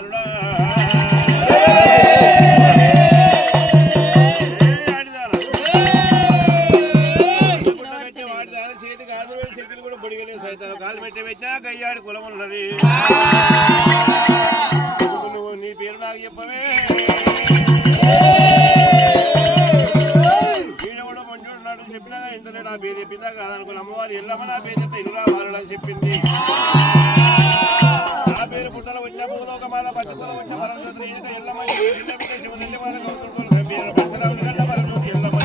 కుమారుడా చేతి కాదు చెట్టులు కూడా పొడిగలేదు సైతం కాలు పెట్టినా గయ్యాడి కులం ఉన్నది నువ్వు నీ పేరు నాకు చెప్పవే వీడు కూడా మంచోడు నాడు చెప్పినా ఇంతనే నా పేరు చెప్పిందా కాదనుకో అమ్మవారు ఎల్లమ్మ నా పేరు చెప్తే ఇల్లు రావాలని అని చెప్పింది నా పేరు పుట్టలో వచ్చిన భూలోకమాల పట్టుకోలో వచ్చిన మరణజ్యోతి ఈయనక ఎల్లమ్మ శివనల్లి మాల గౌతుడు గంభీర పరశురాముని గంట మరణజ్యోతి ఎల్లమ్మ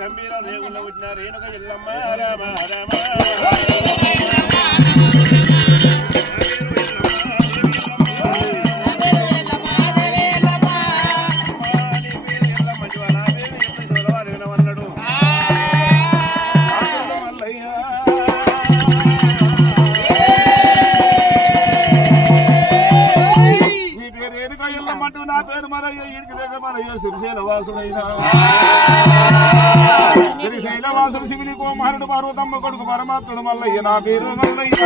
గంభీర రేగుల్లో వచ్చిన రేణుక ఎల్లమ్మ రామ రామ నా పేరు మరయ్య ఈడికి దగ్గర మరయ్య శ్రీశైల వాసులైన శ్రీశైల వాసులు శివుని కుమారుడు పార్వతమ్మ కొడుకు పరమాత్ముడు మల్లయ్య నా పేరు మల్లయ్య